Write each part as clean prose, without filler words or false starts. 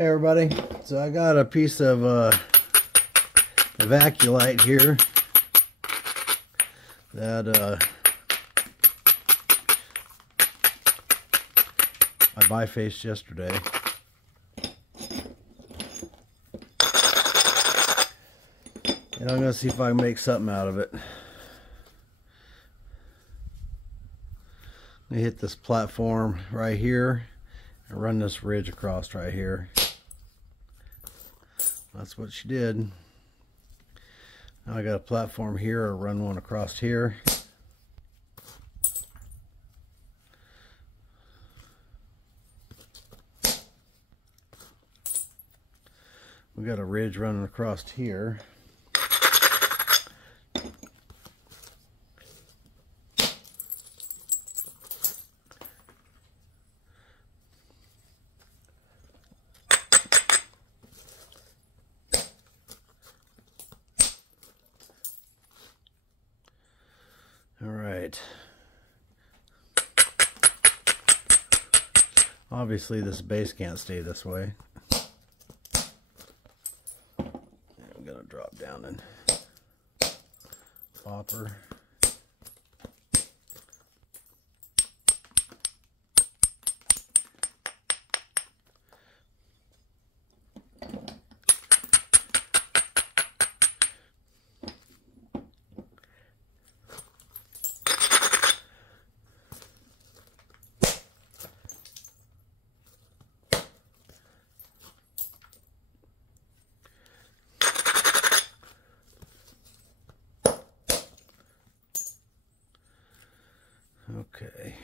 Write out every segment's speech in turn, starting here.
Hey everybody, so I got a piece of Novaculite here that I bifaced yesterday. And I'm going to see if I can make something out of it. I hit this platform right here and run this ridge across right here. That's what she did. Now I got a platform here, or run one across here. We got a ridge running across here. All right. Obviously this base can't stay this way. I'm gonna drop down and bopper. Okay.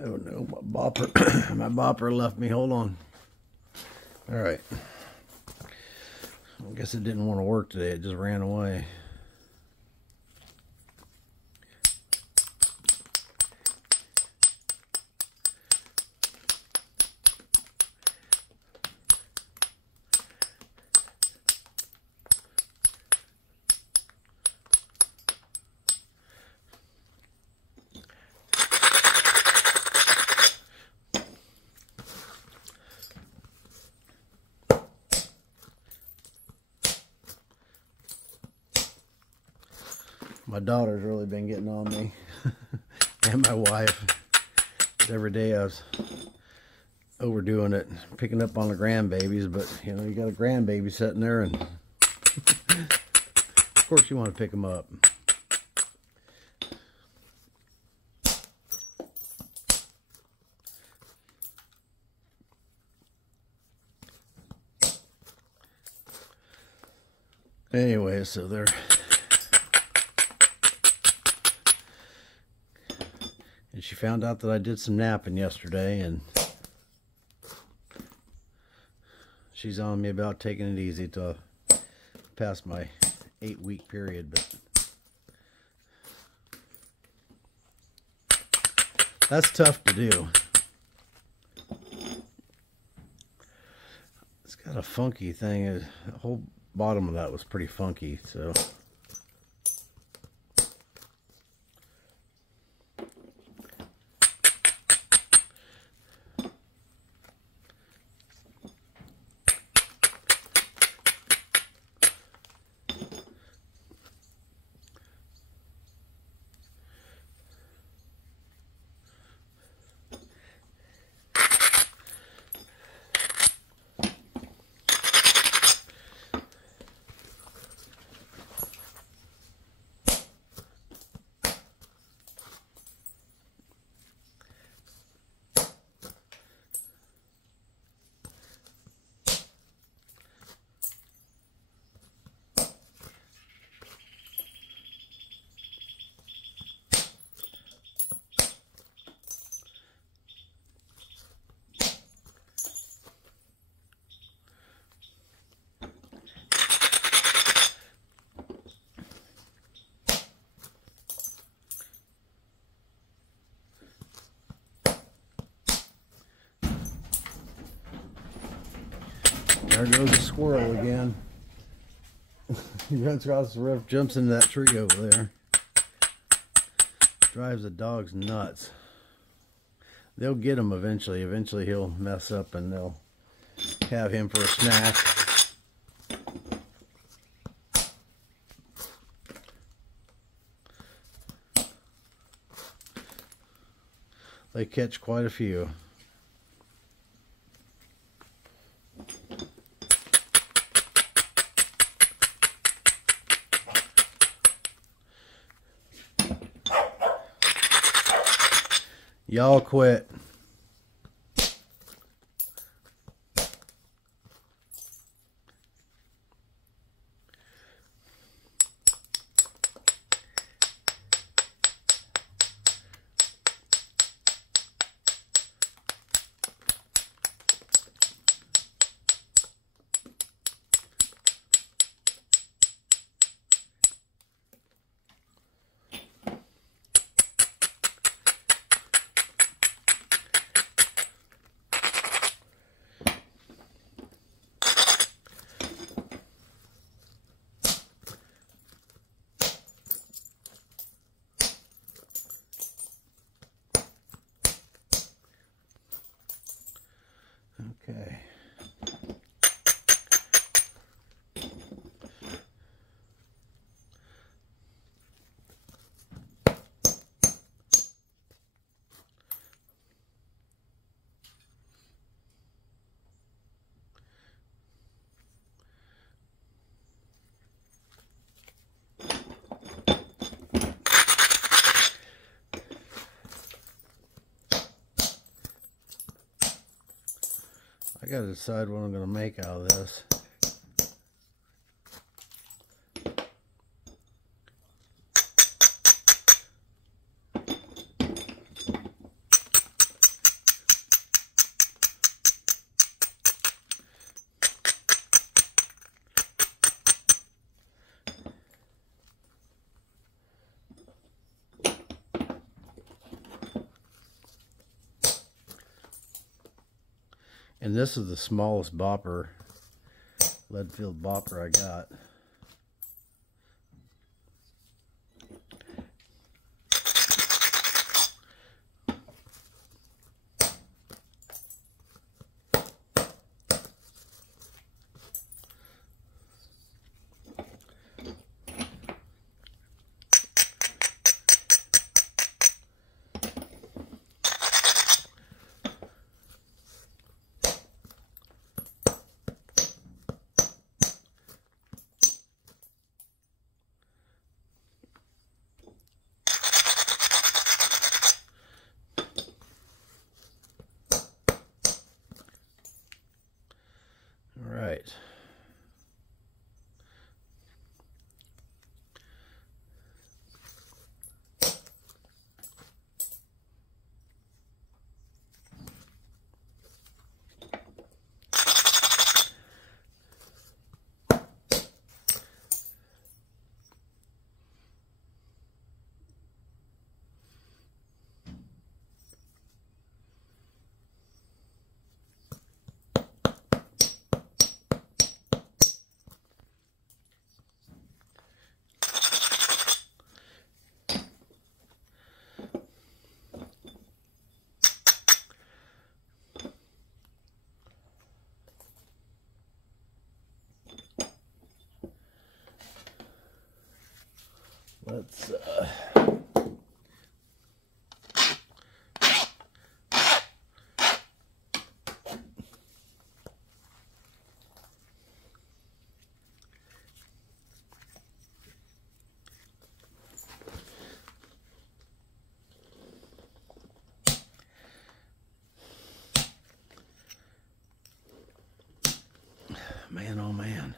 Oh no, my bopper, my bopper left me. Hold on. All right. I guess it didn't want to work today. It just ran away. My daughter's really been getting on me, and my wife. Every day I was overdoing it, picking up on the grandbabies, but you know, you got a grandbaby sitting there, and of course you want to pick them up. Anyway, so they're... And she found out that I did some napping yesterday, and she's on me about taking it easy till past my 8-week period, but that's tough to do. It's got a funky thing. The whole bottom of that was pretty funky, so... There goes a squirrel again. He runs across the roof, jumps into that tree over there. Drives the dogs nuts. They'll get him eventually. Eventually he'll mess up and they'll have him for a snack. They catch quite a few. Y'all quit. Okay. I gotta decide what I'm gonna make out of this. And this is the smallest bopper, lead-filled bopper I got. Right. Let's man, oh man.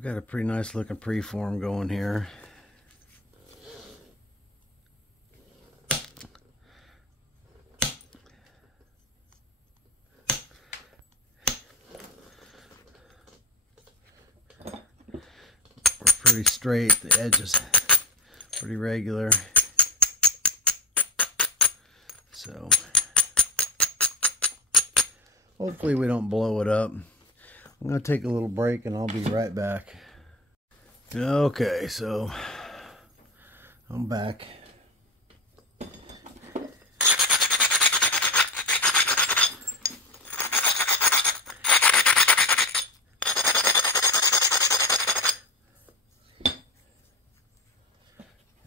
we got a pretty nice looking preform going here. Pretty straight, the edge is pretty regular. So hopefully we don't blow it up. I'm going to take a little break and I'll be right back. Okay, so I'm back.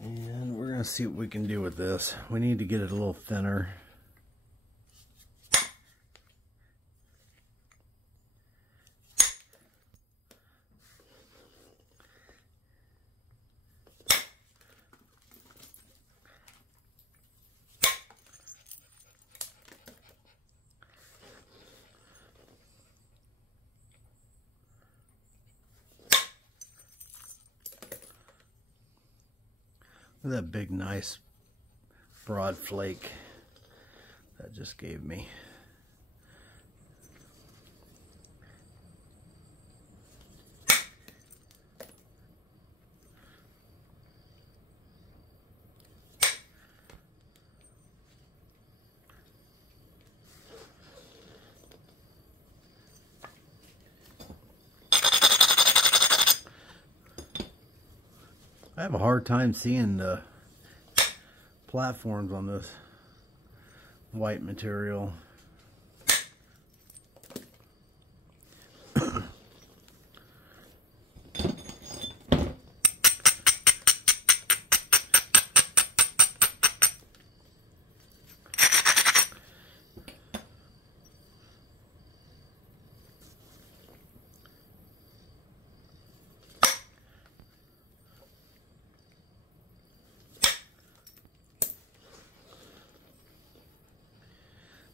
And we're going to see what we can do with this. We need to get it a little thinner. Look at that big, nice, broad flake that just gave me. I have a hard time seeing the platforms on this white material.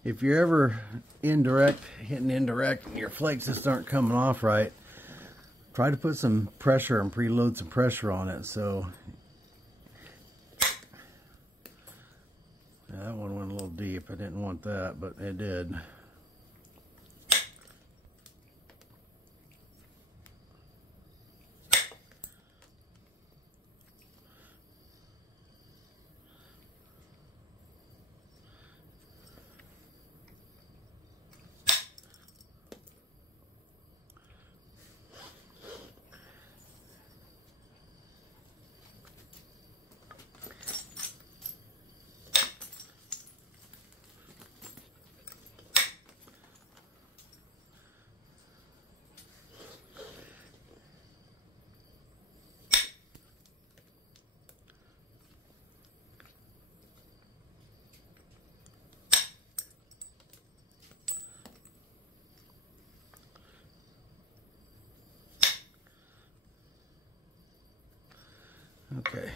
If you're ever hitting indirect and your flakes just aren't coming off right, try to put some pressure and preload some pressure on it. So yeah, that one went a little deep. I didn't want that, but it did. Okay.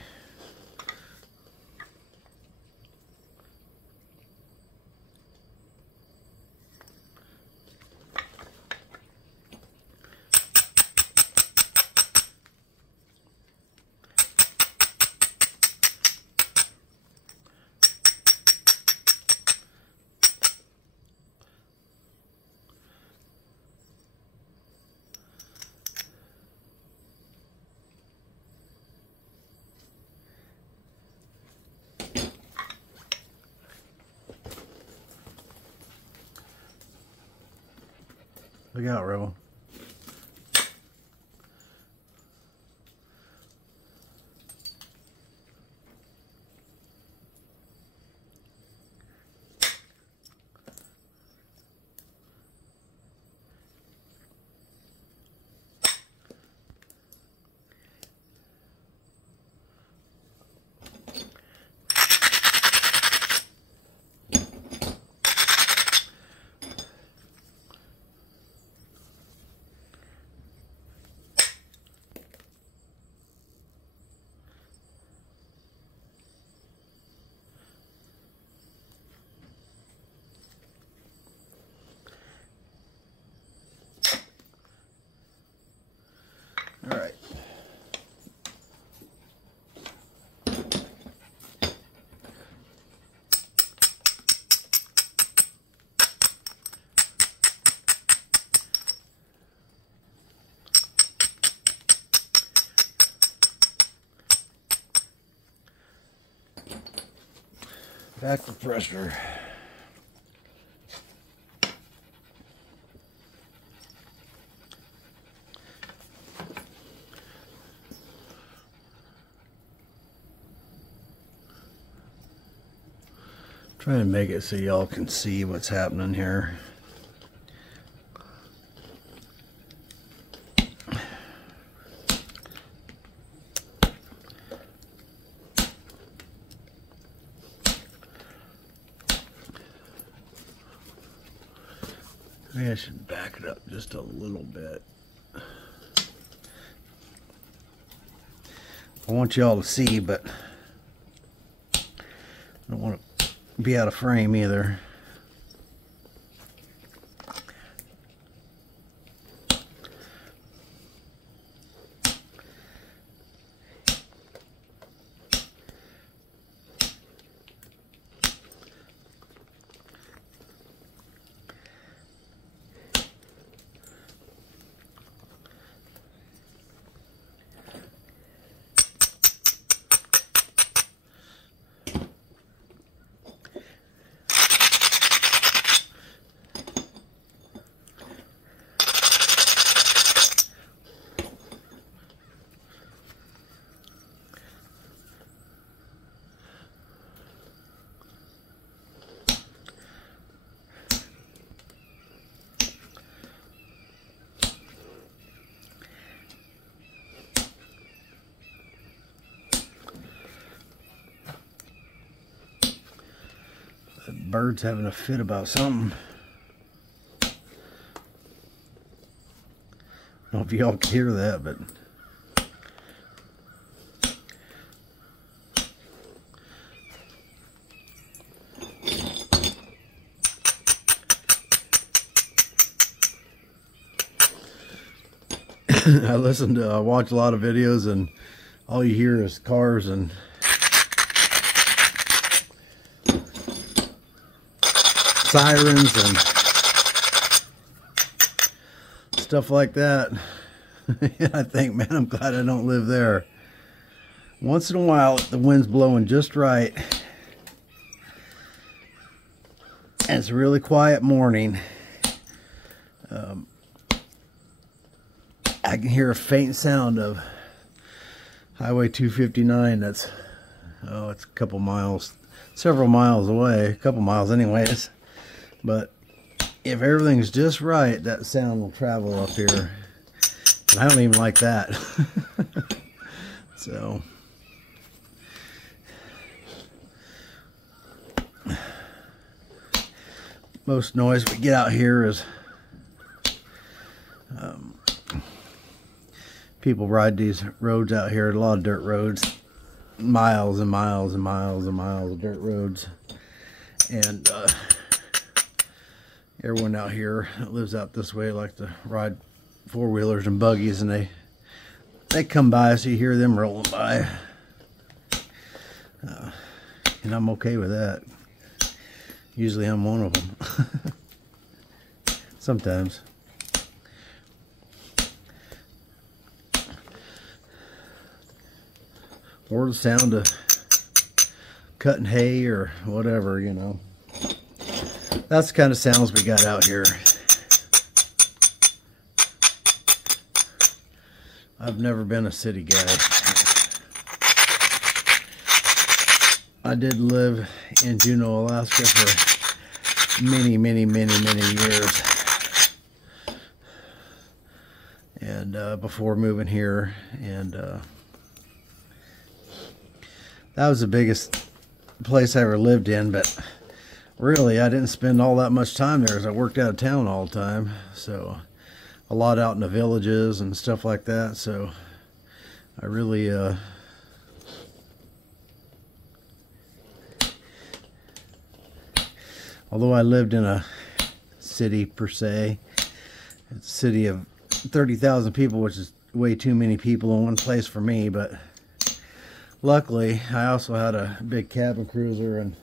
Look out, Rebel. Back to pressure. Try and make it so y'all can see what's happening here. Maybe I should back it up just a little bit. I want y'all to see, but I don't want to be out of frame either. The bird's having a fit about something. I don't know if y'all can hear that, but I watch a lot of videos, and all you hear is cars and sirens and stuff like that. And I think, man, I'm glad I don't live there. Once in a while, the wind's blowing just right, and it's a really quiet morning, I can hear a faint sound of Highway 259. That's, oh, it's a couple miles, several miles away, a couple miles anyways. But if everything's just right, that sound will travel up here. And I don't even like that. So, most noise we get out here is people ride these roads out here, a lot of dirt roads, miles and miles and miles and miles of dirt roads. And everyone out here that lives out this way like to ride four-wheelers and buggies, and they come by, so you hear them rolling by. And I'm okay with that. Usually I'm one of them. Sometimes. Or the sound of cutting hay or whatever, you know. That's the kind of sounds we got out here. I've never been a city guy. I did live in Juneau, Alaska for many, many, many, many years. And before moving here, and that was the biggest place I ever lived in, but really I didn't spend all that much time there, as I worked out of town all the time. So a lot out in the villages and stuff like that. So I really although I lived in a city per se, it's a city of 30,000 people, which is way too many people in one place for me, but luckily I also had a big cabin cruiser, and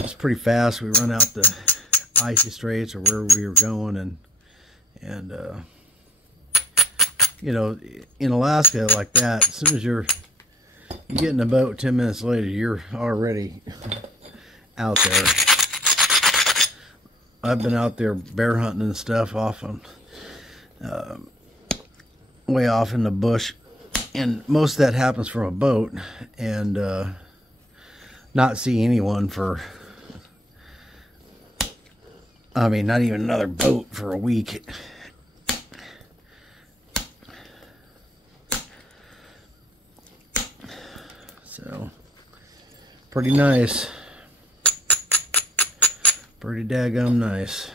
it's pretty fast. We run out the icy straits or where we were going, and you know, in Alaska like that, as soon as you get in the boat 10 minutes later, you're already out there. I've been out there bear hunting and stuff often, way off in the bush, and most of that happens from a boat, and not see anyone for, I mean, not even another boat for a week. So, pretty nice. Pretty daggum nice.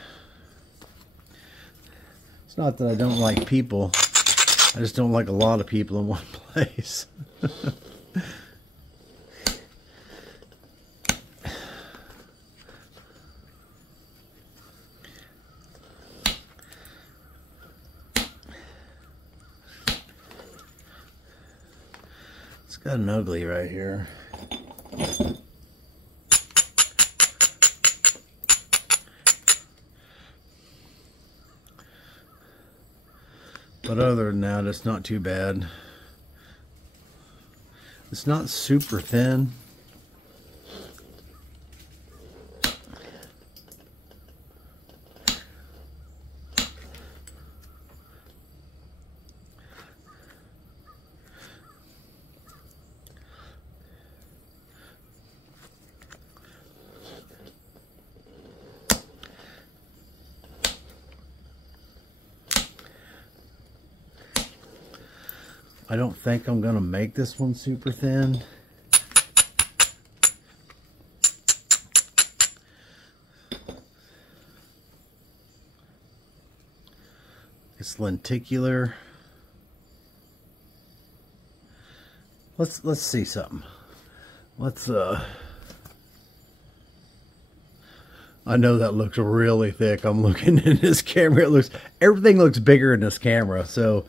It's not that I don't like people. I just don't like a lot of people in one place. It's got an ugly right here. But other than that, it's not too bad. It's not super thin. I don't think I'm gonna make this one super thin. It's lenticular. Let's see something. I know that looks really thick. I'm looking in this camera. Everything looks bigger in this camera. So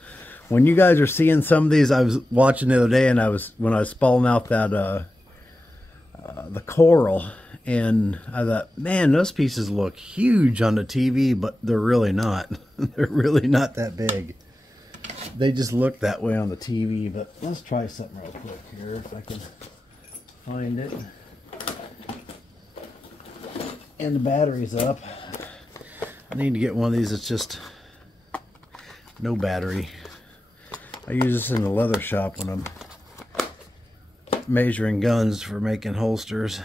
when you guys are seeing some of these, I was watching the other day, and when I was spalling out that the coral, and I thought, man, those pieces look huge on the TV, but they're really not. They're really not that big. They just look that way on the TV. But let's try something real quick here, if I can find it. And the battery's up. I need to get one of these that's just no battery. I use this in the leather shop when I'm measuring guns for making holsters.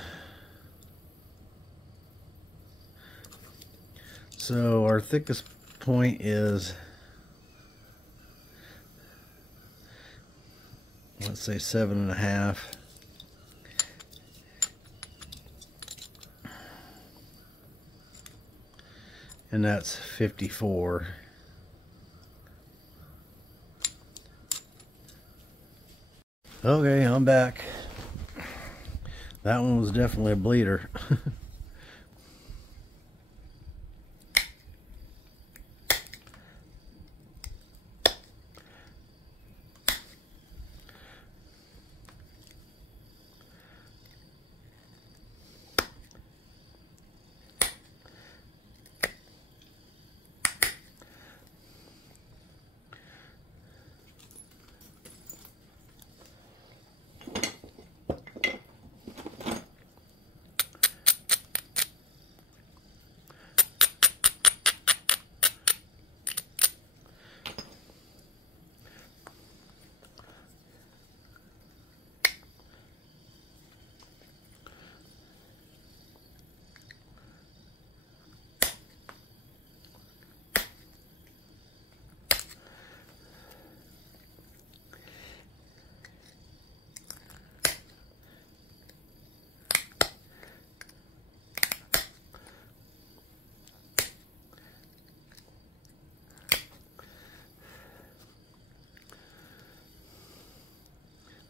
So our thickest point is, let's say 7.5. And that's 54. Okay, I'm back. That one was definitely a bleeder.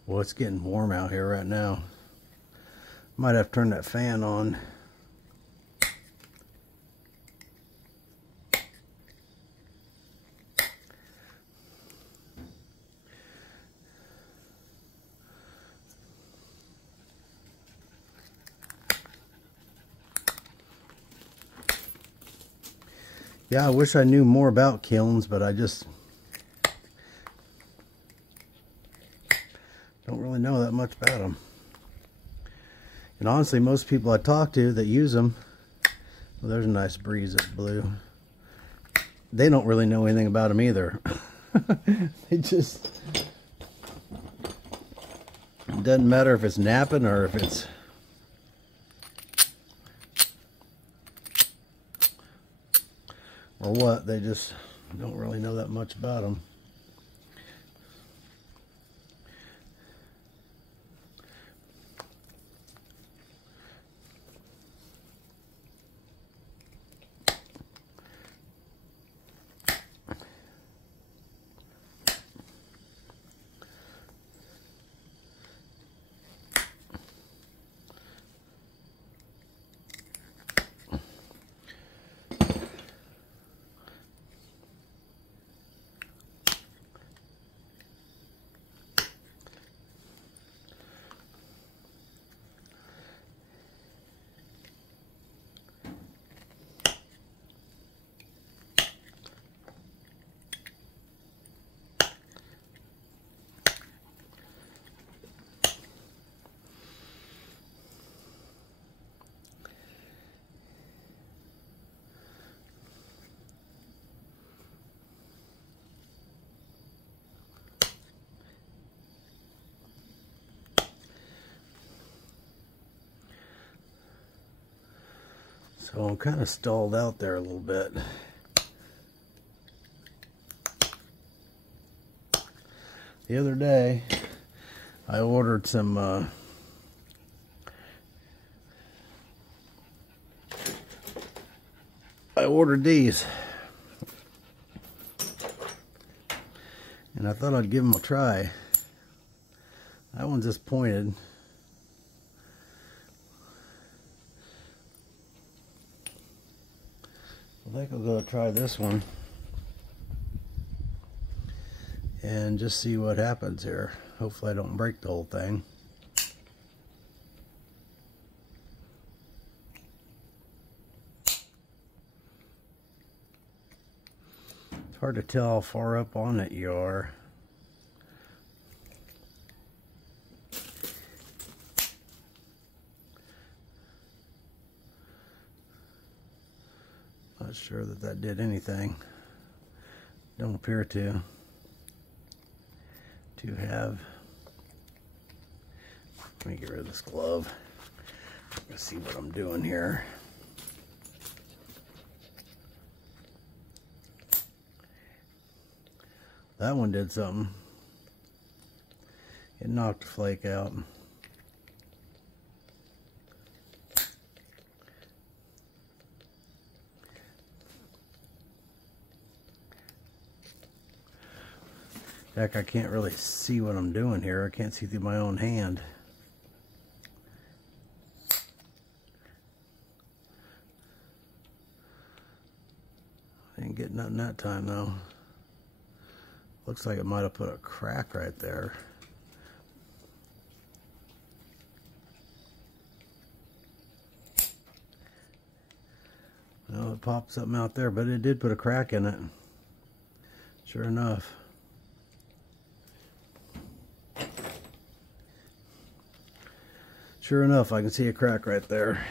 Well, it's getting warm out here right now. Might have to turn that fan on. Yeah, I wish I knew more about kilns, but I just don't really know that much about them. And honestly, most people I talk to that use them, well, there's a nice breeze that blew. They don't really know anything about them either. They just, it doesn't matter if it's napping or if it's or what, they just don't really know that much about them. So I'm kind of stalled out there a little bit. The other day, I ordered some I ordered these, and I thought I'd give them a try. That one's just pointed. I think I'll go try this one and just see what happens here. Hopefully I don't break the whole thing. It's hard to tell how far up on it you are. Not sure that that did anything. Don't appear to have. Let me get rid of this glove. Let's see what I'm doing here. That one did something. It knocked the flake out. Heck, I can't really see what I'm doing here. I can't see through my own hand. I didn't get nothing that time though. Looks like it might have put a crack right there. Well, it popped something out there, but it did put a crack in it. Sure enough. Sure enough, I can see a crack right there.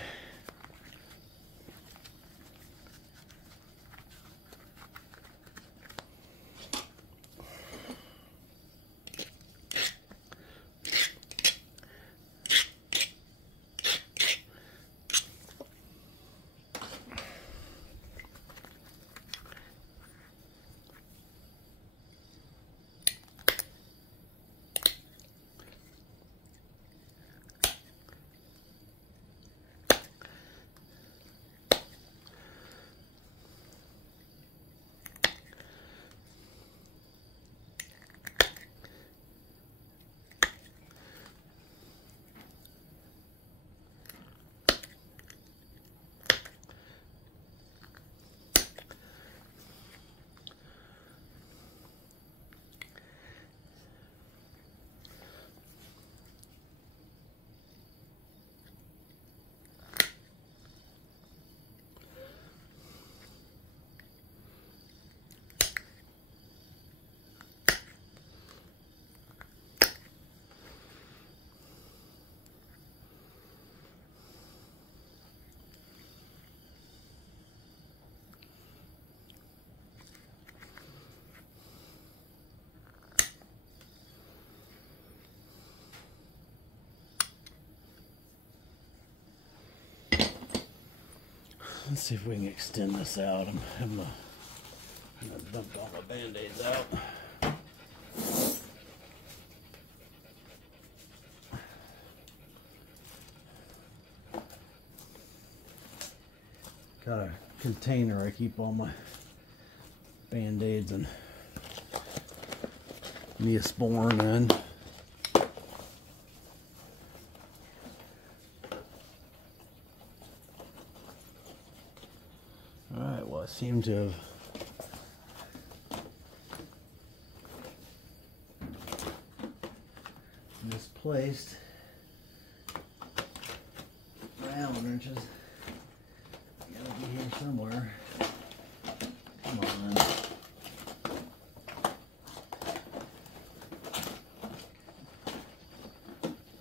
Let's see if we can extend this out. I'm gonna dump all my band-aids out. Got a container I keep all my band-aids and Neosporin in. Alright, well I seem to have misplaced my Allen wrenches. Gotta be here somewhere. Come on then.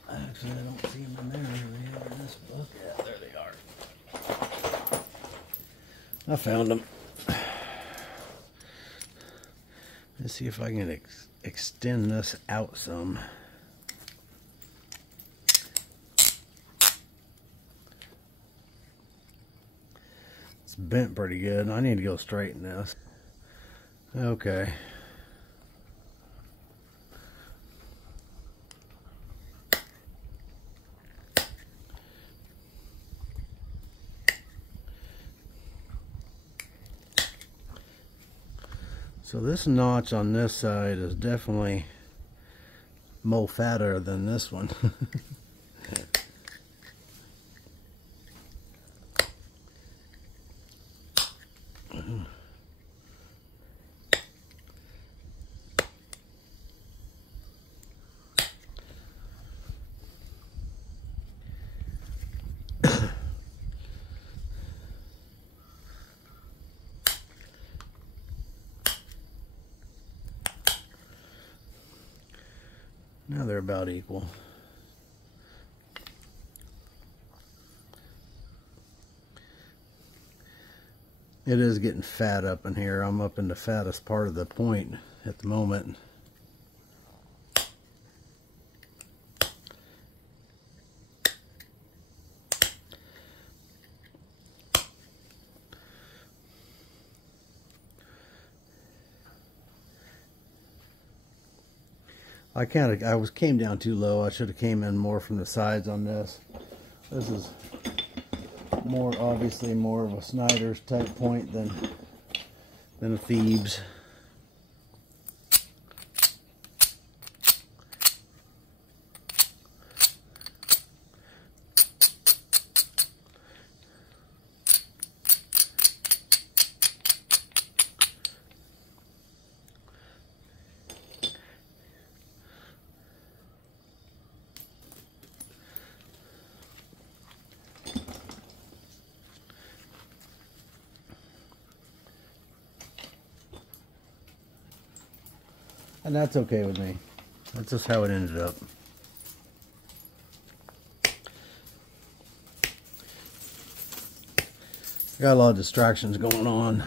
Actually, I don't see them in there. They are in this book. Yeah, there they are. I found them. Let's see if I can extend this out some. It's bent pretty good. I need to go straighten this. Okay. So this notch on this side is definitely more fatter than this one. Now they're about equal. It is getting fat up in here. I'm up in the fattest part of the point at the moment. I came down too low. I should have came in more from the sides on this. This is obviously more of a Snyder's type point than a Thebes. And that's okay with me. That's just how it ended up. Got a lot of distractions going on.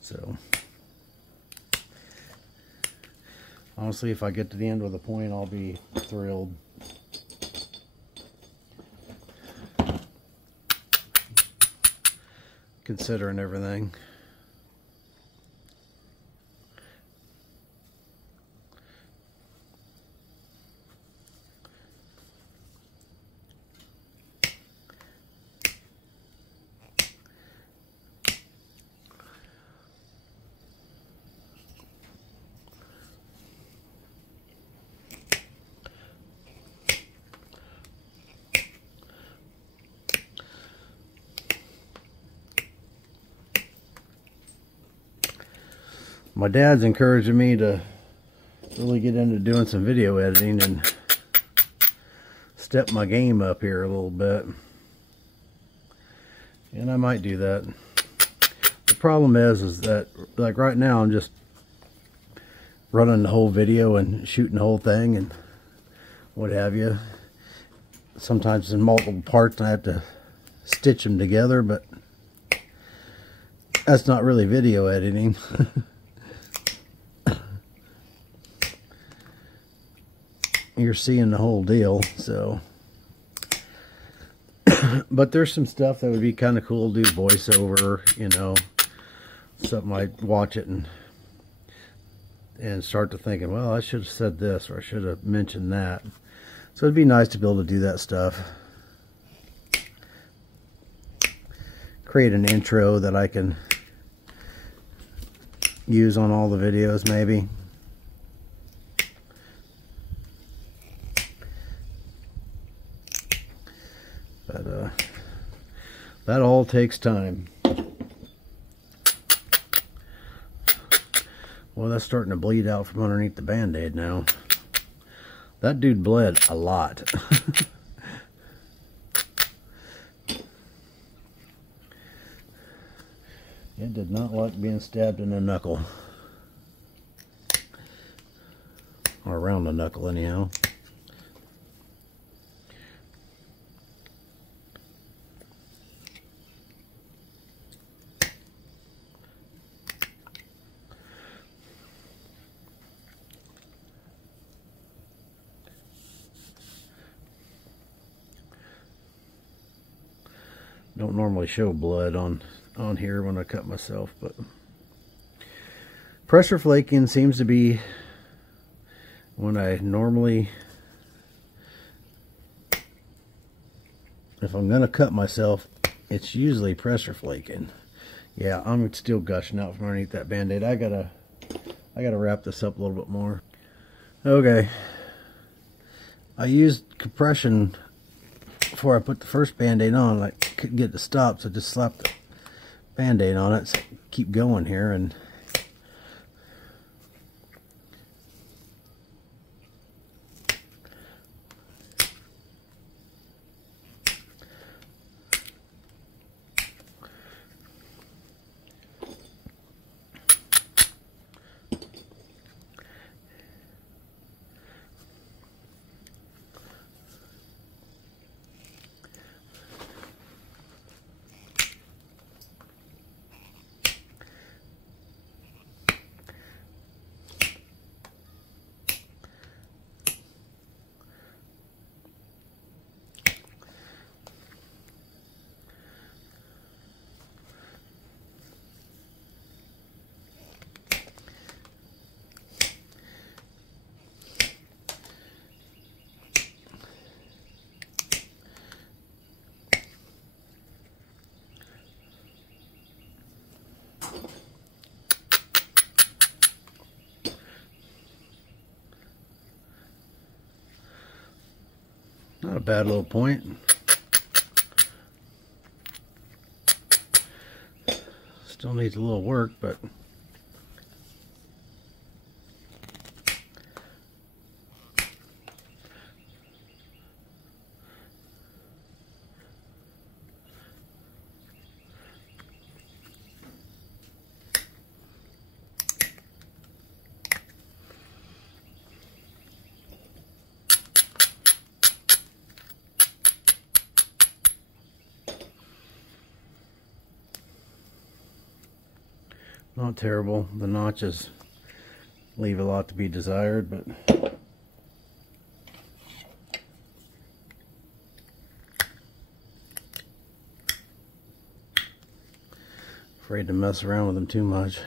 So, honestly, if I get to the end with a point, I'll be thrilled. Considering everything. My dad's encouraging me to really get into doing some video editing and step my game up here a little bit. And I might do that. The problem is that like right now I'm just running the whole video and shooting the whole thing and what have you. Sometimes it's in multiple parts and I have to stitch them together, but that's not really video editing. You're seeing the whole deal, so But there's some stuff that would be kind of cool to do voiceover, you know, something I'd watch it and start to thinking, well, I should have said this, or I should have mentioned that. So it'd be nice to be able to do that stuff. Create an intro that I can use on all the videos, maybe. But that all takes time. Well, that's starting to bleed out from underneath the Band-Aid now. That dude bled a lot. It did not like being stabbed in the knuckle. Or around the knuckle, anyhow. Don't normally show blood on here when I cut myself, but pressure flaking seems to be when I normally, if I'm gonna cut myself, it's usually pressure flaking. Yeah, I'm still gushing out from underneath that Band-Aid. I gotta wrap this up a little bit more. Okay, I used compression before I put the first Band-Aid on. I couldn't get it to stop, so I just slapped the Band-Aid on it. So keep going here, and not a bad little point. Still needs a little work, but not terrible. The notches leave a lot to be desired, but afraid to mess around with them too much.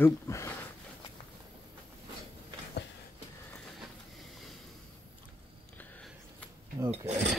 Oop. Okay.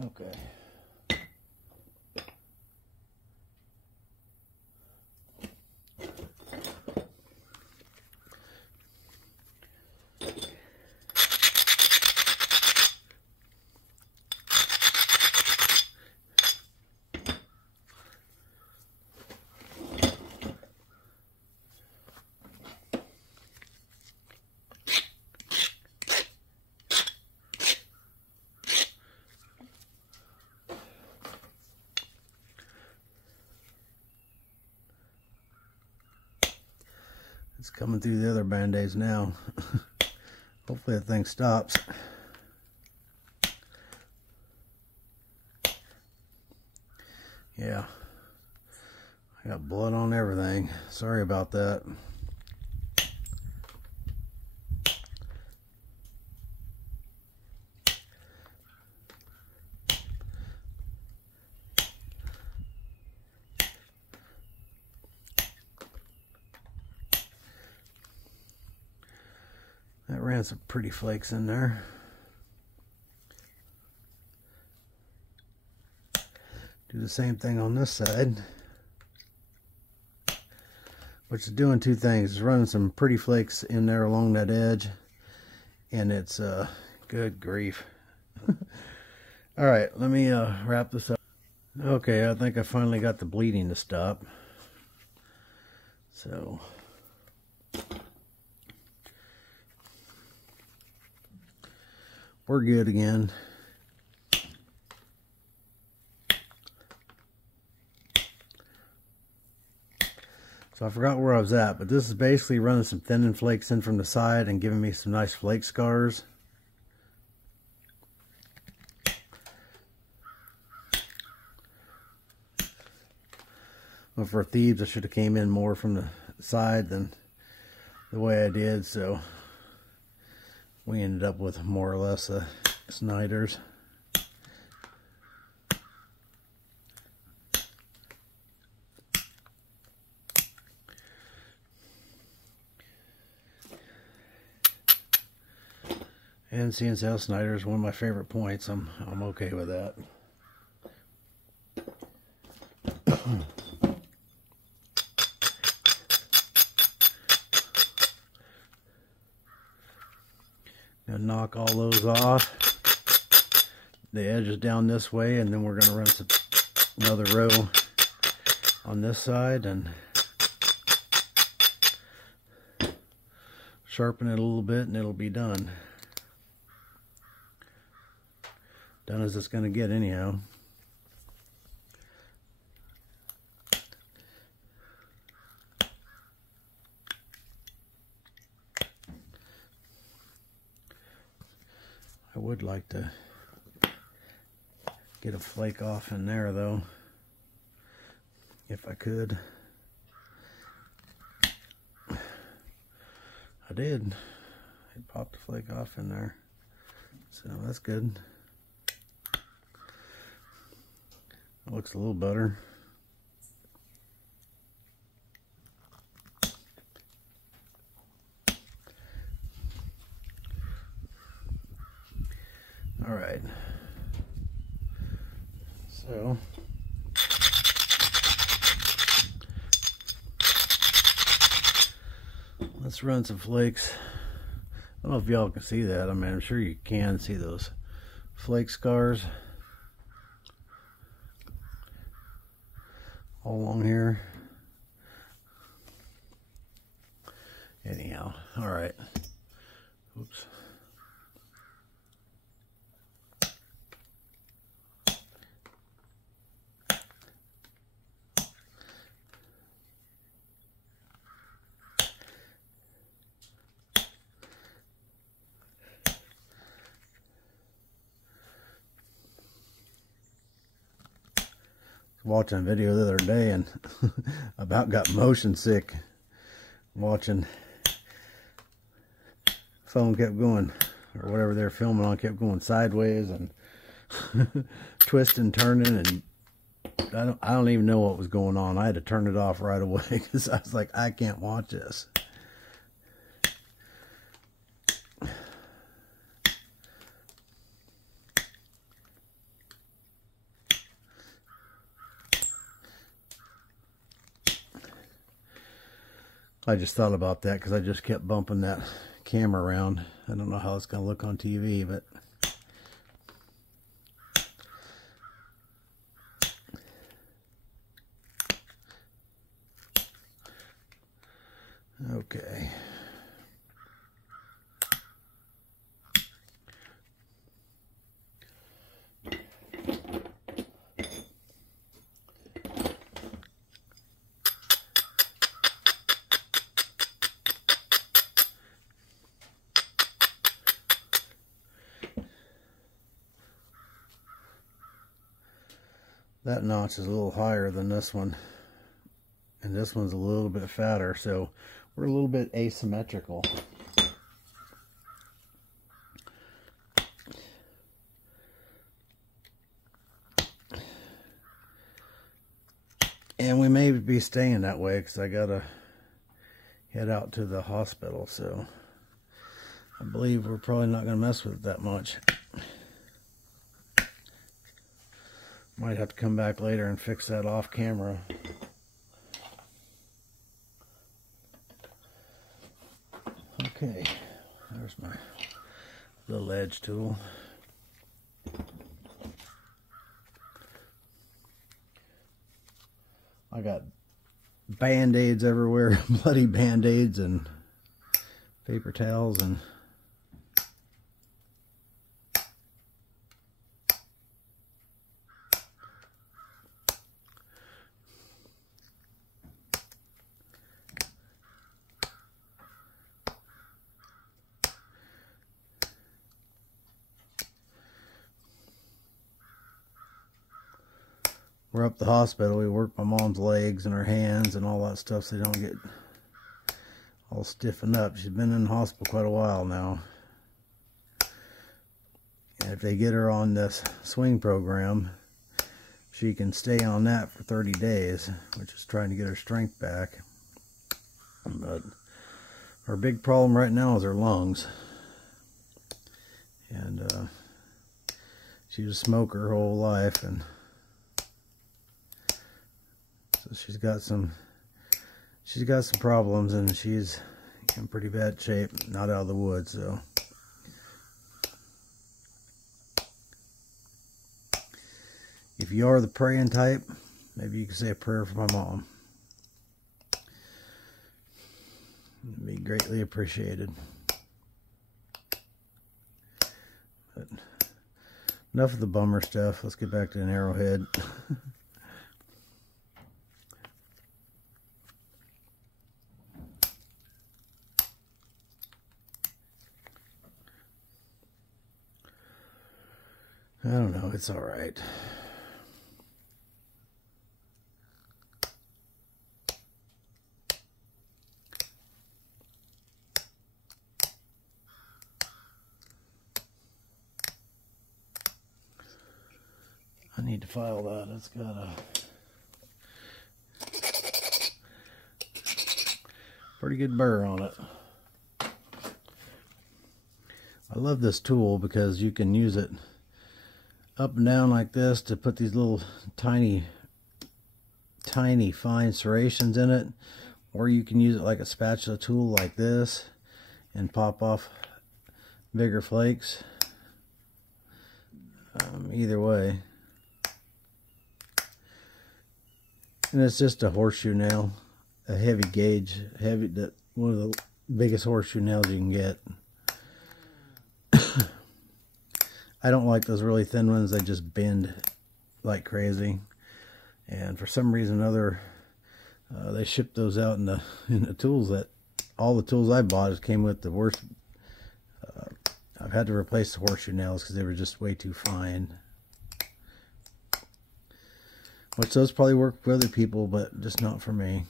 Okay. It's coming through the other band-aids now. Hopefully that thing stops. Yeah. I got blood on everything. Sorry about that. That ran some pretty flakes in there. Do the same thing on this side, which is doing two things. It's running some pretty flakes in there along that edge, and it's good grief. All right, let me wrap this up. Okay, I think I finally got the bleeding to stop. So we're good again. So I forgot where I was at, but this is basically running some thinning flakes in from the side and giving me some nice flake scars. Well, for thieves, I should have came in more from the side than the way I did, so we ended up with more or less Snyder's. And seeing as how Snyder is one of my favorite points, I'm okay with that. Gonna knock all those off. The edges down this way, and then we're gonna run another row on this side and sharpen it a little bit, and it'll be done. Done as it's going to get anyhow. I would like to get a flake off in there though, if I could. I did. It popped a flake off in there, so that's good. It looks a little better. All right. So let's run some flakes. I don't know if y'all can see that. I mean, I'm sure you can see those flake scars all along here. Anyhow, all right. Oops. Watching a video the other day and about got motion sick watching. Phone kept going, or whatever they're filming on kept going sideways and twisting, turning, and I don't even know what was going on. I had to turn it off right away because I was like, I can't watch this. I just thought about that because I just kept bumping that camera around. I don't know how it's going to look on TV, but okay. That notch is a little higher than this one, and this one's a little bit fatter, so we're a little bit asymmetrical. And we may be staying that way because I gotta head out to the hospital, so I believe we're probably not gonna mess with it that much. Might have to come back later and fix that off camera. Okay, there's my little edge tool. I got band-aids everywhere, bloody band-aids and paper towels and we're up at the hospital. We work my mom's legs and her hands and all that stuff so they don't get all stiffened up. She's been in the hospital quite a while now. And if they get her on this swing program, she can stay on that for 30 days, which is trying to get her strength back. But her big problem right now is her lungs. And she was a smoker her whole life, and so she's got some problems, and she's in pretty bad shape, not out of the woods. So if you are the praying type, maybe you can say a prayer for my mom. It'd be greatly appreciated. But enough of the bummer stuff. Let's get back to an arrowhead. I don't know, it's all right. I need to file that. It's got a pretty good burr on it. I love this tool because you can use it up and down like this to put these little tiny fine serrations in it, or you can use it like a spatula tool like this and pop off bigger flakes. Either way. And it's just a horseshoe nail, a heavy gauge, one of the biggest horseshoe nails you can get. I don't like those really thin ones. They just bend like crazy, and for some reason or other, they ship those out in the tools that all the tools I bought came with the worst. I've had to replace the horseshoe nails because they were just way too fine. Which those probably work for other people, but just not for me.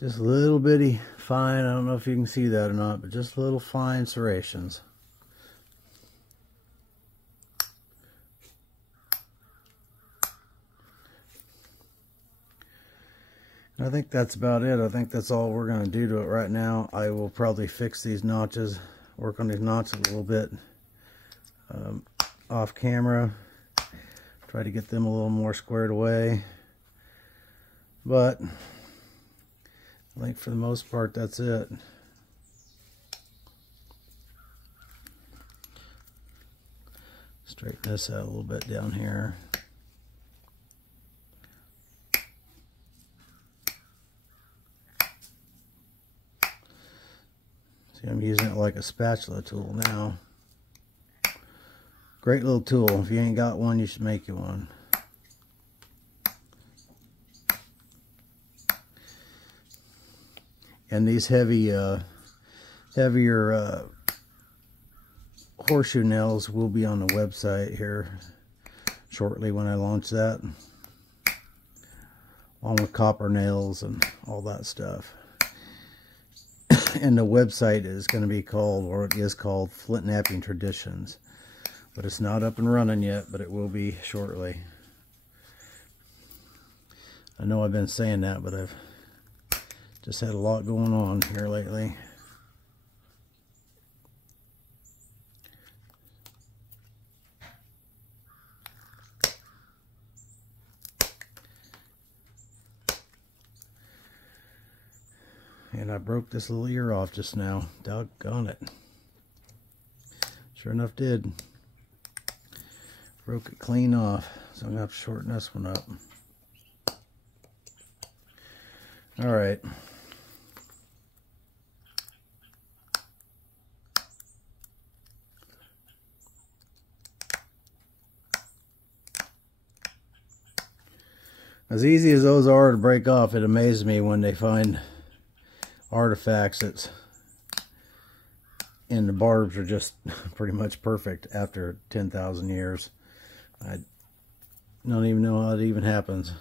Just little bitty fine, I don't know if you can see that or not, but just little fine serrations. I think that's about it. I think that's all we're going to do to it right now. I will probably fix these notches, work on these notches a little bit off camera. Try to get them a little more squared away. But I think for the most part that's it. Straighten this out a little bit down here. See, I'm using it like a spatula tool now. Great little tool. If you ain't got one, you should make you one. And these heavier horseshoe nails will be on the website here shortly when I launch that, along with copper nails and all that stuff. And the website is going to be called, or it is called, Flintknapping Traditions. But it's not up and running yet, but it will be shortly. I know I've been saying that, but I've just had a lot going on here lately. And I broke this little ear off just now. Doggone it. Sure enough did. Broke it clean off. So I'm going to have to shorten this one up. Alright. As easy as those are to break off, it amazes me when they find artifacts that's and the barbs are just pretty much perfect after 10,000 years. I don't even know how it even happens,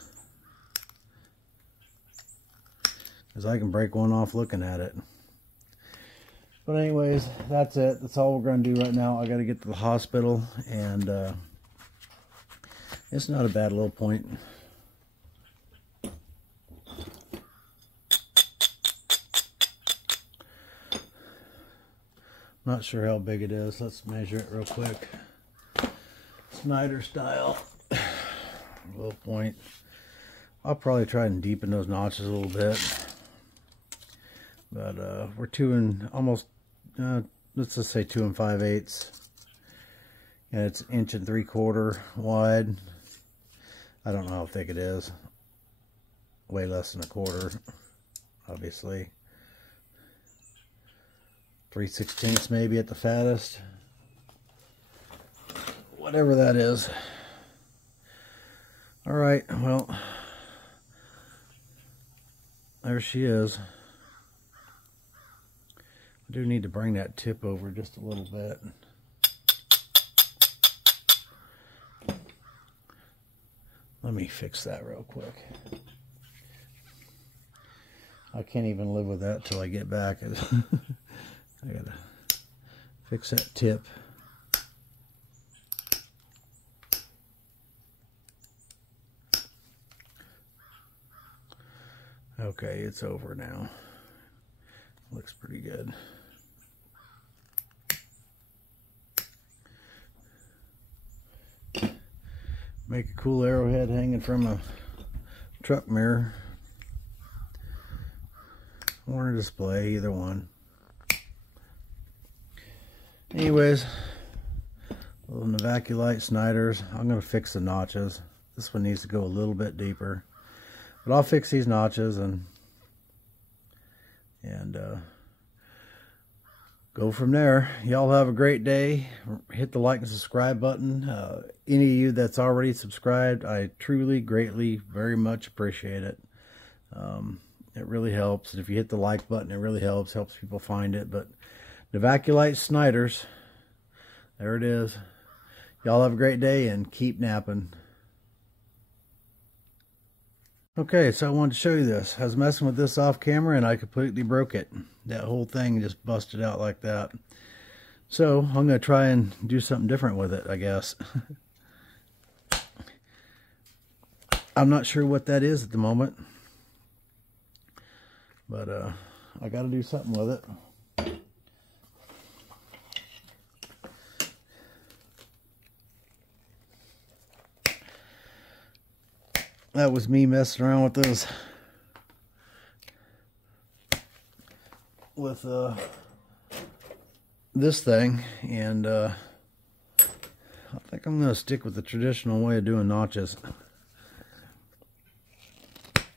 because I can break one off looking at it. But anyways, that's it. That's all we're going to do right now. I got to get to the hospital, and it's not a bad little point. Not sure how big it is. Let's measure it real quick. Snyder style. Little point. I'll probably try and deepen those notches a little bit. But we're 2 and almost, let's just say 2 5/8. And it's 1 3/4 wide. I don't know how thick it is. Way less than 1/4, obviously. 3/16 maybe at the fattest. Whatever that is. Alright, well, there she is. I do need to bring that tip over just a little bit. Let me fix that real quick. I can't even live with that till I get back. I gotta fix that tip. Okay, it's over now. Looks pretty good. Make a cool arrowhead hanging from a truck mirror or a display, either one. Anyways, little Novaculite Snyders. I'm going to fix the notches. This one needs to go a little bit deeper. But I'll fix these notches and go from there. Y'all have a great day. Hit the like and subscribe button. Any of you that's already subscribed, I truly, greatly, very much appreciate it. It really helps. And if you hit the like button, it really helps people find it. But Novaculite Snyders, there it is. Y'all have a great day and keep napping. Okay, so I wanted to show you this. I was messing with this off camera and I completely broke it. That whole thing just busted out like that. So I'm going to try and do something different with it, I guess. I'm not sure what that is at the moment, but I got to do something with it. That was me messing around with those, with this thing, and I think I'm going to stick with the traditional way of doing notches.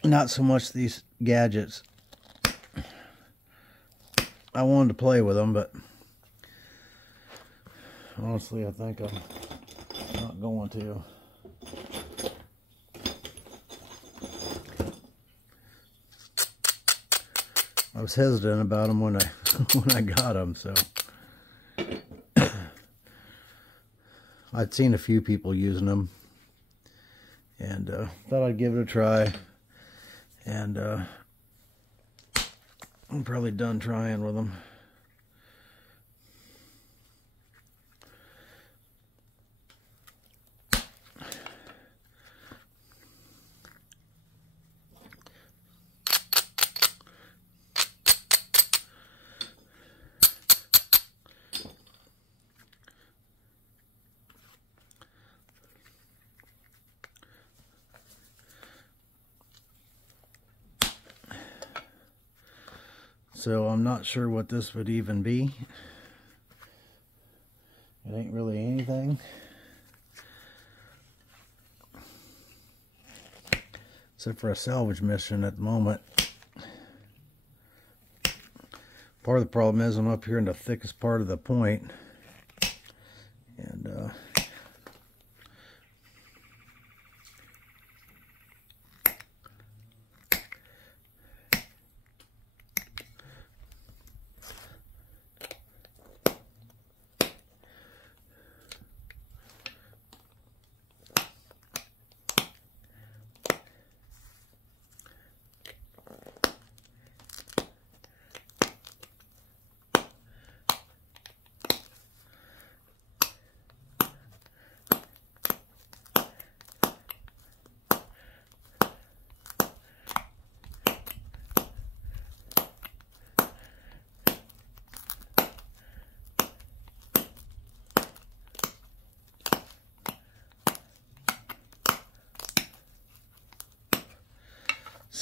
Not so much these gadgets. I wanted to play with them, but honestly, I think I'm not going to. I was hesitant about them when I got them, so I'd seen a few people using them, and thought I'd give it a try. And I'm probably done trying with them. So I'm not sure what this would even be. It ain't really anything. Except for a salvage mission at the moment. Part of the problem is I'm up here in the thickest part of the point. And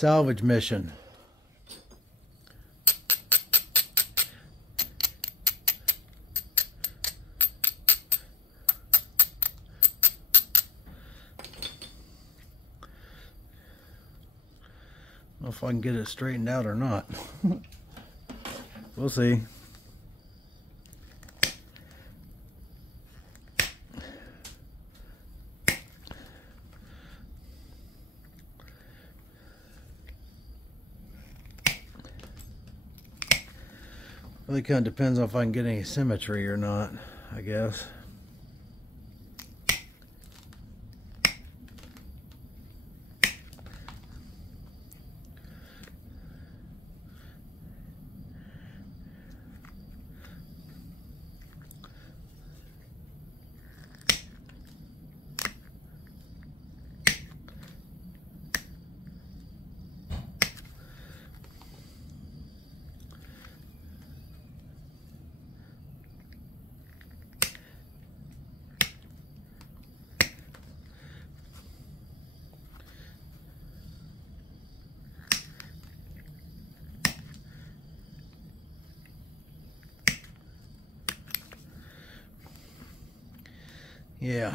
salvage mission. I don't know if I can get it straightened out or not. We'll see. Really kind of depends on if I can get any symmetry or not, I guess. Yeah,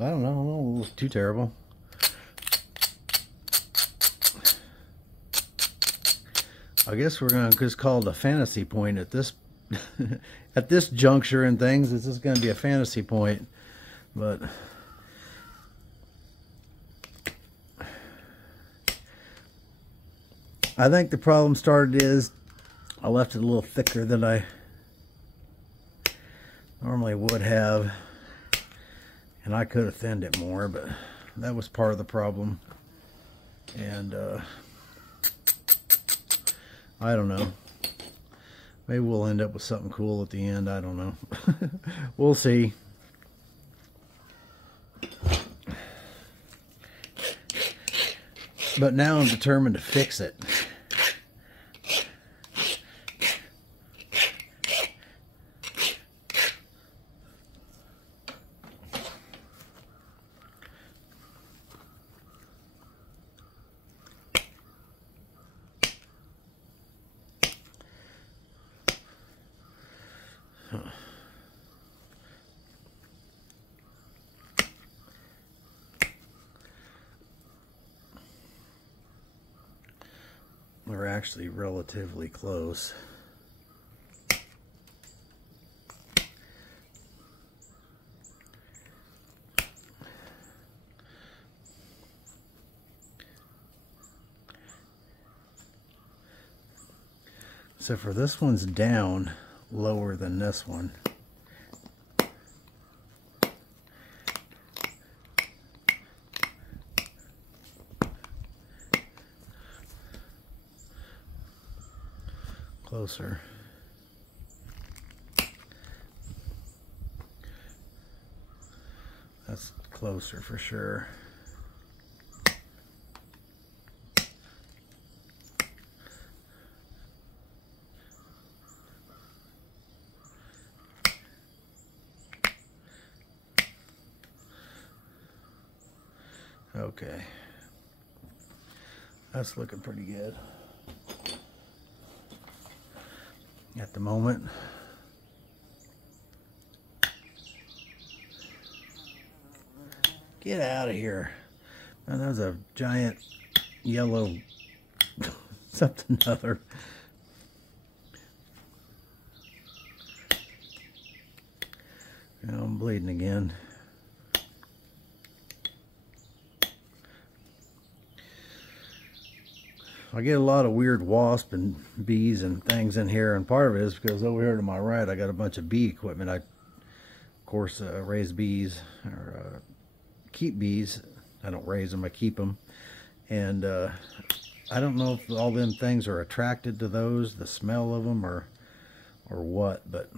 I don't know, it was too terrible. I guess we're gonna just call it a fantasy point at this at this juncture in things. This is gonna be a fantasy point, but I think the problem started is I left it a little thicker than I normally would have. And I could have thinned it more, but that was part of the problem. And I don't know. Maybe we'll end up with something cool at the end. I don't know. We'll see. But now I'm determined to fix it. We're actually relatively close. So for this one's down lower than this one. Closer. That's closer for sure. Okay. That's looking pretty good at the moment. Get out of here. Now, that was a giant yellow something other. Now I'm bleeding again. I get a lot of weird wasp and bees and things in here, and part of it is because over here to my right I got a bunch of bee equipment. I, of course, raise bees, or keep bees. I don't raise them, I keep them. And I don't know if all them things are attracted to those, the smell of them, or what, but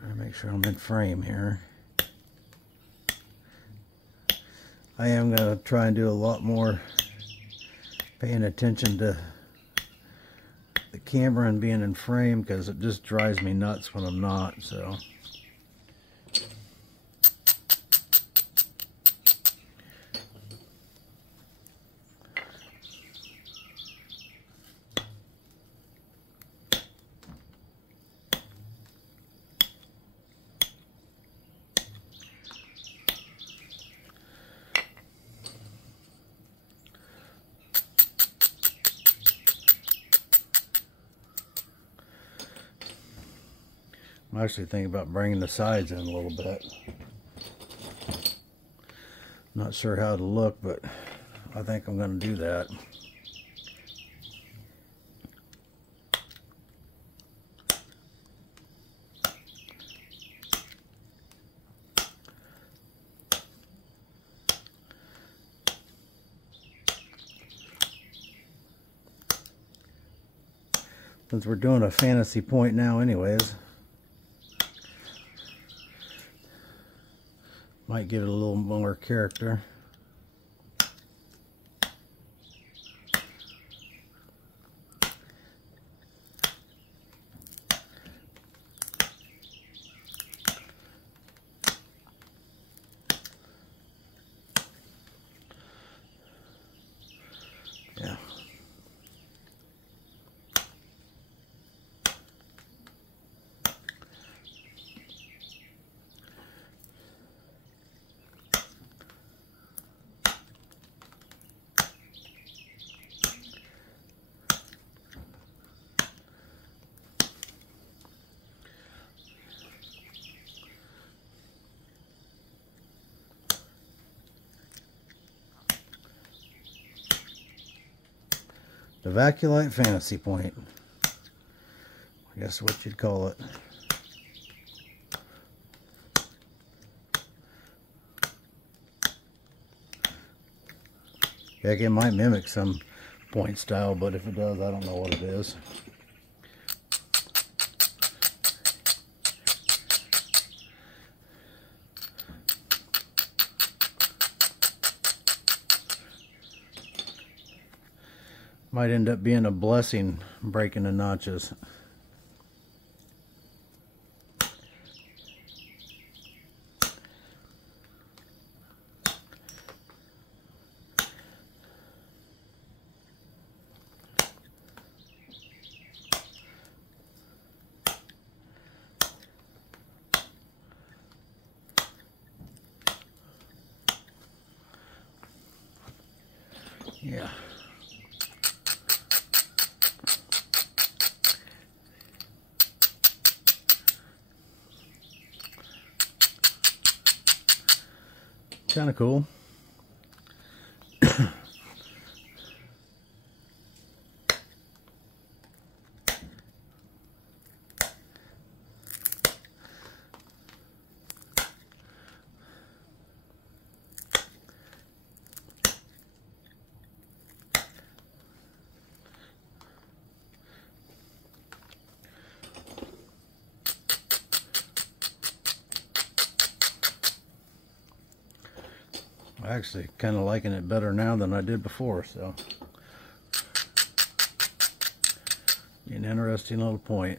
trying to make sure I'm in frame here. I am going to try and do a lot more paying attention to the camera and being in frame, because it just drives me nuts when I'm not. So I'm actually thinking about bringing the sides in a little bit. Not sure how to look, but I think I'm going to do that. Since we're doing a fantasy point now anyways, might give it a little more character. Yeah. Novaculite fantasy point. I guess what you'd call it. Heck, it might mimic some point style, but if it does, I don't know what it is. Might end up being a blessing breaking the notches. Yeah. Kind of cool. Actually kind of liking it better now than I did before, so an interesting little point.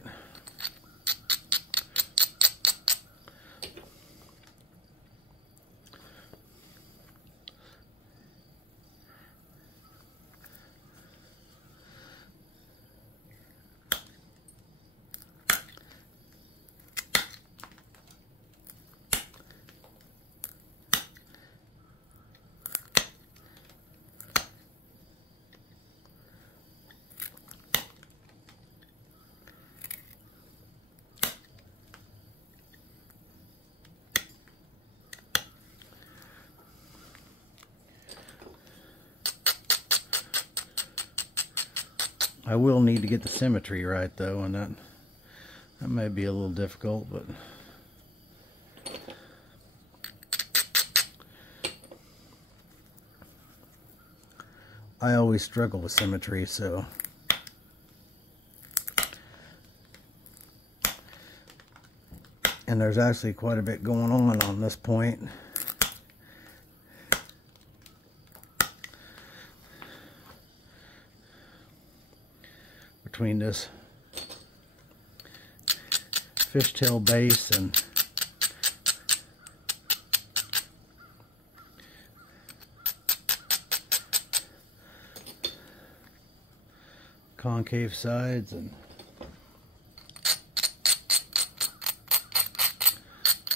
I will need to get the symmetry right though, and that may be a little difficult, but I always struggle with symmetry, so and there's actually quite a bit going on this point. Between this fishtail base and concave sides and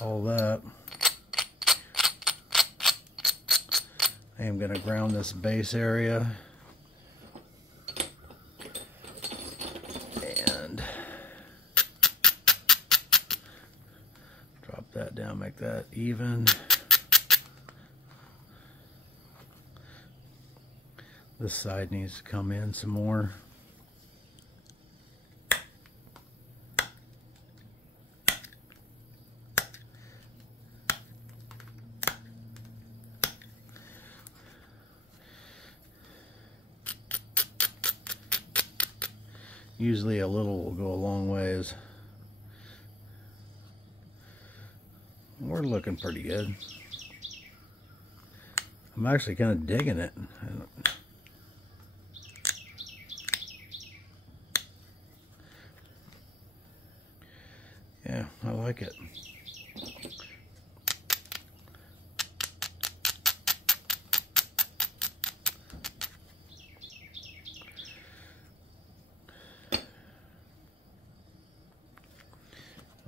all that, I am going to ground this base area. That down, make that even. This side needs to come in some more. Usually a little will go a long ways. We're looking pretty good. I'm actually kind of digging it. Yeah, I like it.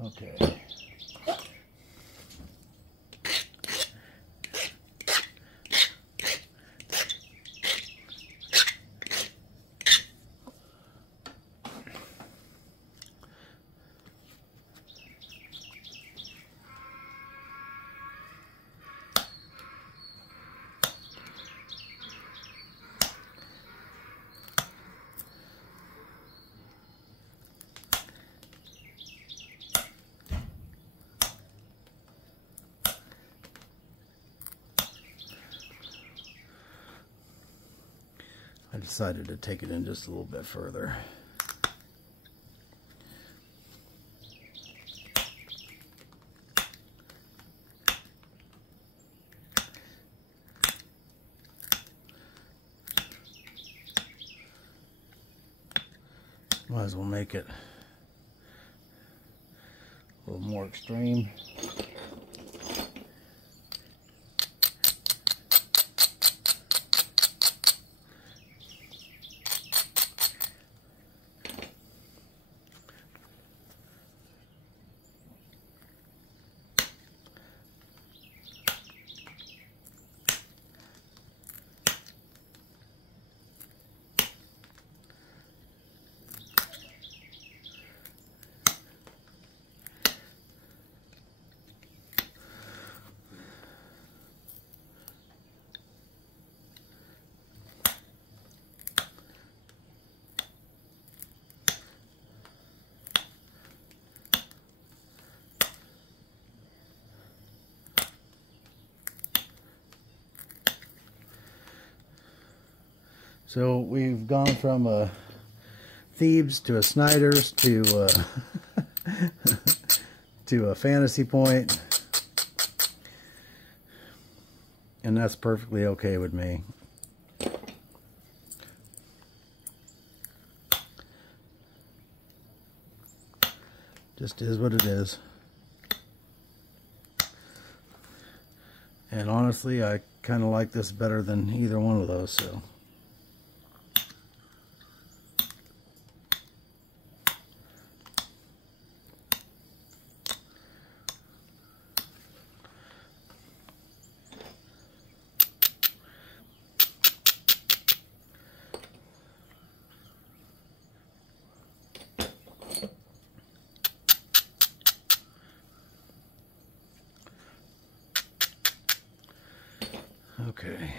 Okay. decided to take it in just a little bit further. Might as well make it a little more extreme. So we've gone from a Thebes to a Snyder's to to a Fantasy Point, and that's perfectly okay with me. Just is what it is. And honestly, I kind of like this better than either one of those, so. Okay.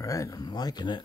All right, I'm liking it.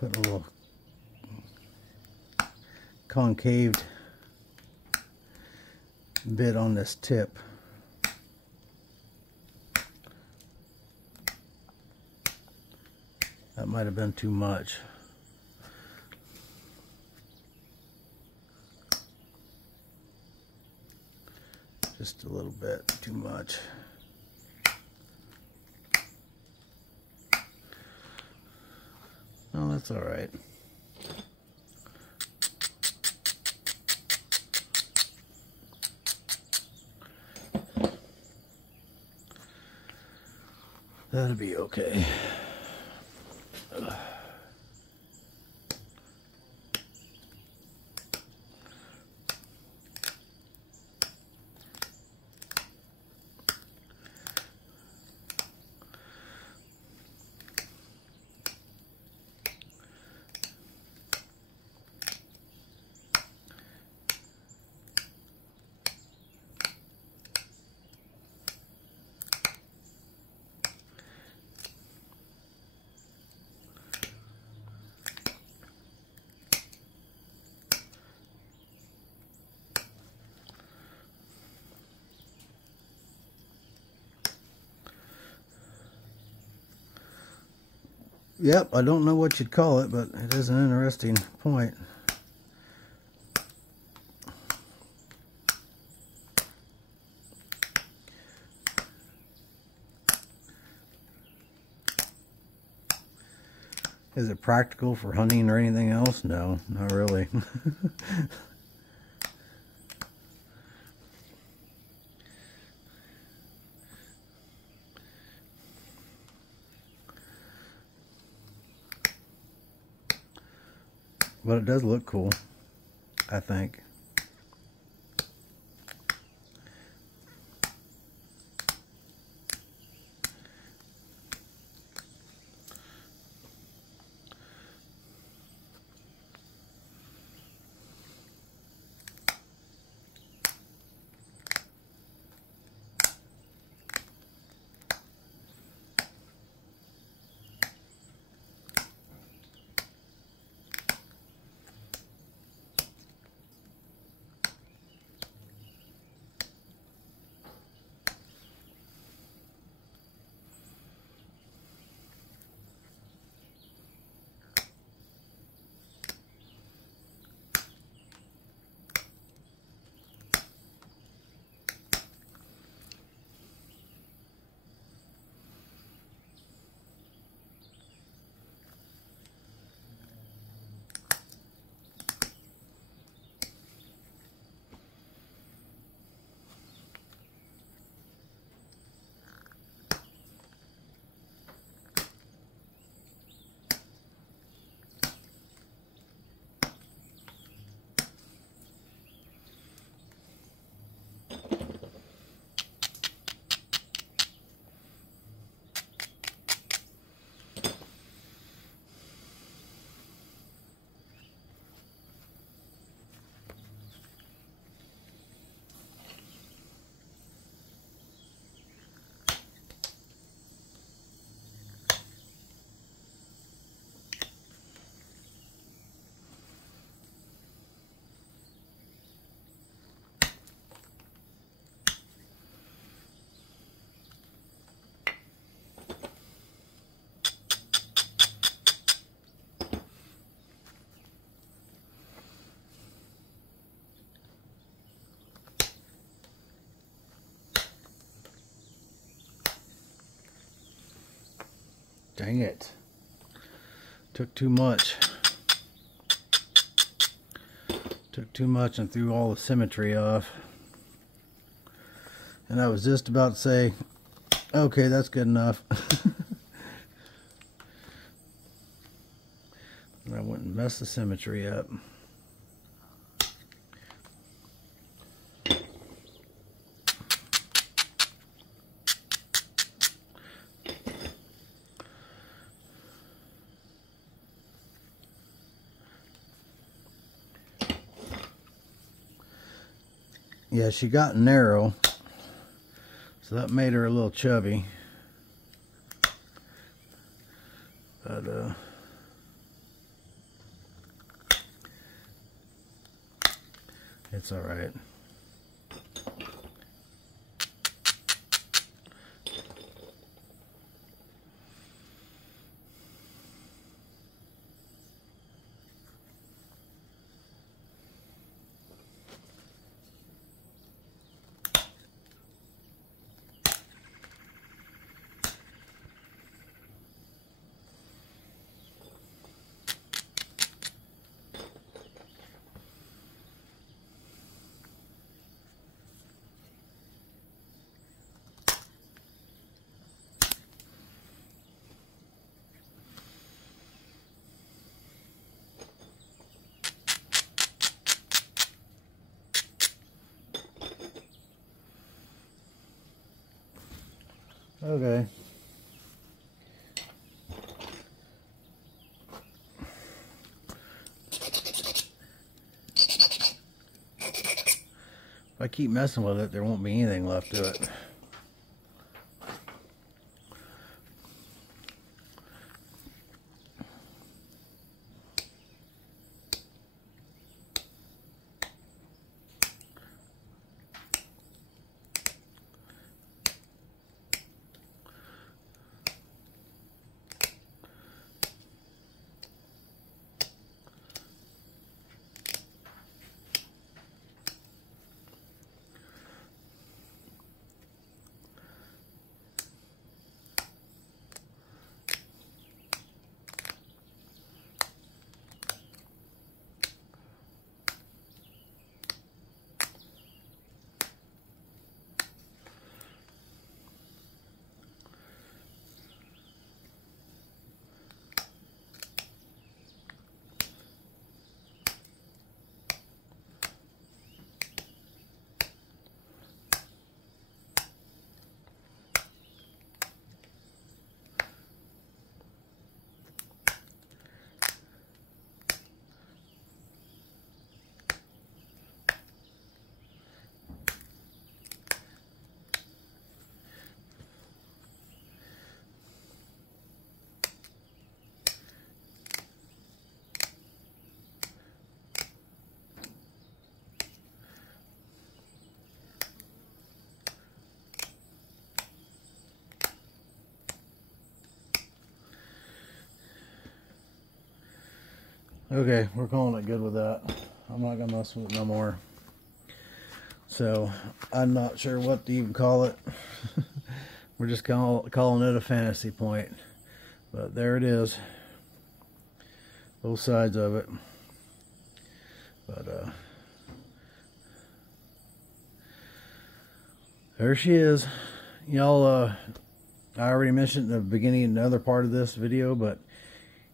Put a little concaved bit on this tip. That might have been too much. Just a little bit too much. Oh, that's all right. That'll be okay. Ugh. Yep, I don't know what you'd call it, but it is an interesting point. Is it practical for hunting or anything else? No, not really. But it does look cool, I think. Dang it. Took too much. Took too much and threw all the symmetry off. And I was just about to say, okay, that's good enough. And I went and messed the symmetry up. Yeah, she got narrow, so that made her a little chubby. But it's all right. Okay. If I keep messing with it, there won't be anything left to it. Okay, we're calling it good with that. I'm not gonna mess with it no more. So I'm not sure what to even call it. We're just calling it a fantasy point. But there it is. Both sides of it. But there she is. Y'all, I already mentioned in the beginning another part of this video, but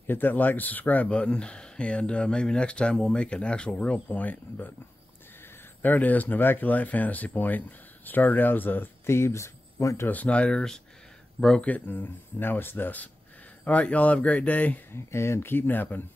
hit that like and subscribe button, and maybe next time we'll make an actual real point. But there it is, Novaculite fantasy point. Started out as a Thebes, went to a Snyder's, broke it, and now it's this. Alright, y'all have a great day, and keep napping.